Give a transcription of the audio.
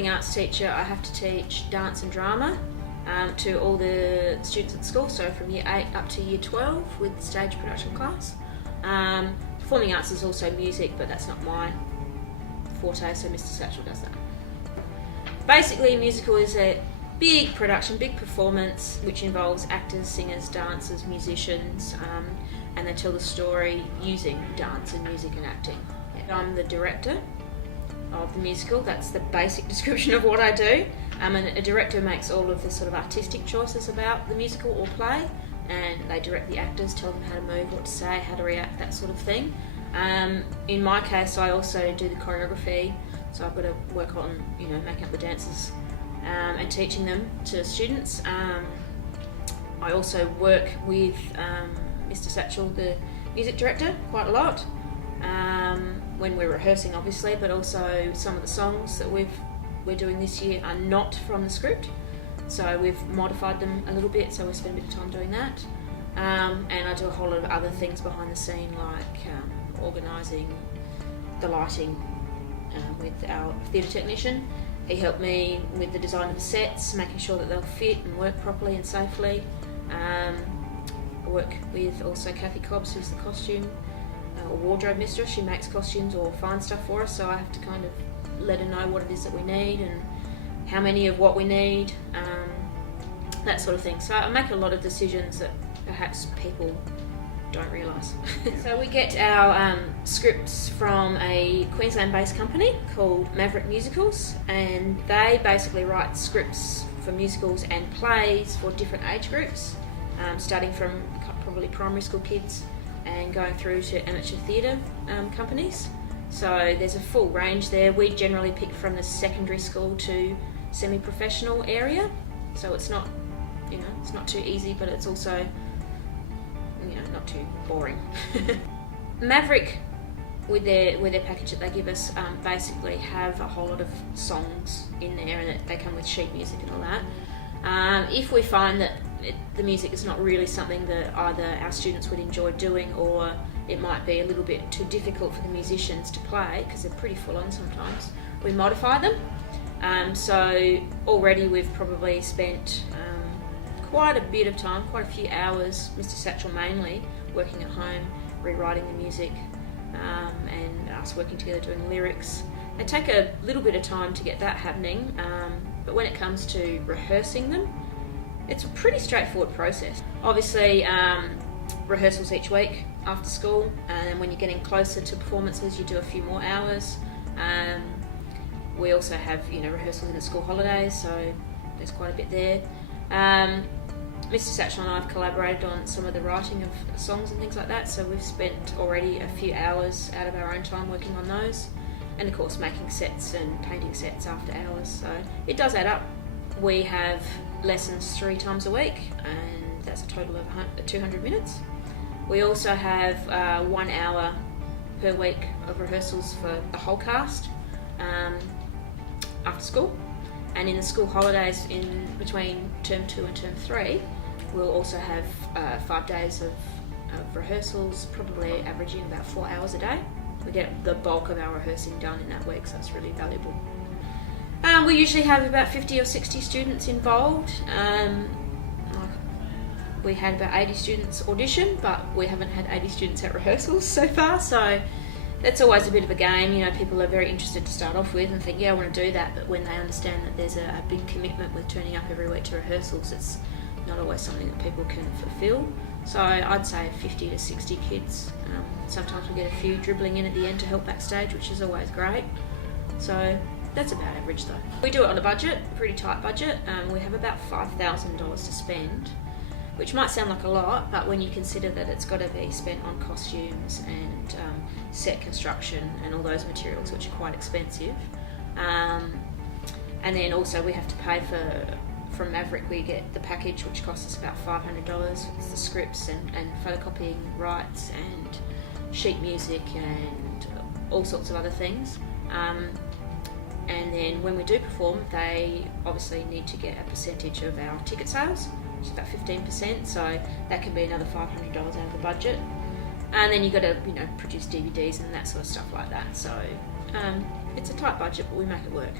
performing arts teacher, I have to teach dance and drama to all the students at school, so from year 8 up to year 12 with stage production class. Performing arts is also music, but that's not my forte, so Mr. Satchel does that. Basically, a musical is a big production, big performance, which involves actors, singers, dancers, musicians, and they tell the story using dance and music and acting. I'm the director of the musical. That's the basic description of what I do. And a director makes all of the sort of artistic choices about the musical or play, and they direct the actors, tell them how to move, what to say, how to react, that sort of thing. In my case, I also do the choreography, so I've got to work on, making up the dances and teaching them to students. I also work with Mr. Satchel, the music director, quite a lot when we're rehearsing, obviously, but also some of the songs that we're doing this year are not from the script, so we've modified them a little bit, so we spend a bit of time doing that. And I do a whole lot of other things behind the scene, like organising the lighting with our theatre technician. He helped me with the design of the sets, making sure that they'll fit and work properly and safely. I work with also Kathy Cobbs, who's the costume or wardrobe mistress. She makes costumes or finds stuff for us, so I have to kind of let her know what it is that we need and how many of what we need, that sort of thing. So I make a lot of decisions that perhaps people don't realise. So we get our scripts from a Queensland-based company called Maverick Musicals, and they basically write scripts for musicals and plays for different age groups, starting from probably primary school kids and going through to amateur theatre companies. So there's a full range there. We generally pick from the secondary school to semi-professional area, so it's not, it's not too easy, but it's also, not too boring. Maverick, with their package that they give us, basically have a whole lot of songs in there, and they come with sheet music and all that. If we find that the music is not really something that either our students would enjoy doing, or it might be a little bit too difficult for the musicians to play, because they're pretty full on sometimes, we modify them. So already we've probably spent quite a bit of time, quite a few hours, Mr. Satchel mainly, working at home, rewriting the music, and us working together doing lyrics. They take a little bit of time to get that happening, but when it comes to rehearsing them, it's a pretty straightforward process. Obviously, rehearsals each week after school, and when you're getting closer to performances, you do a few more hours. We also have, rehearsals in the school holidays, so there's quite a bit there. Mr. Satchel and I have collaborated on some of the writing of songs and things like that, so we've spent already a few hours out of our own time working on those, and of course making sets and painting sets after hours, so it does add up. We have lessons 3 times a week, and that's a total of 200 minutes. We also have 1 hour per week of rehearsals for the whole cast after school, and in the school holidays in between term 2 and term 3, we'll also have 5 days of rehearsals, probably averaging about 4 hours a day. We get the bulk of our rehearsing done in that week, so it's really valuable. We usually have about 50 or 60 students involved. We had about 80 students audition, but we haven't had 80 students at rehearsals so far, so that's always a bit of a game. People are very interested to start off with and think, yeah, I want to do that, but when they understand that there's a big commitment with turning up every week to rehearsals, it's not always something that people can fulfill. So I'd say 50 to 60 kids. Sometimes we get a few dribbling in at the end to help backstage, which is always great. So that's about average though. We do it on a budget, a pretty tight budget. We have about $5,000 to spend, which might sound like a lot, but when you consider that it's got to be spent on costumes and set construction and all those materials, which are quite expensive. And then also we have to pay from Maverick, we get the package, which costs us about $500. It's the scripts and photocopying rights and sheet music and all sorts of other things. And then when we do perform, they obviously need to get a percentage of our ticket sales, which is about 15%, so that can be another $500 out of the budget. And then you've got to, produce DVDs and that sort of stuff like that. So it's a tight budget, but we make it work.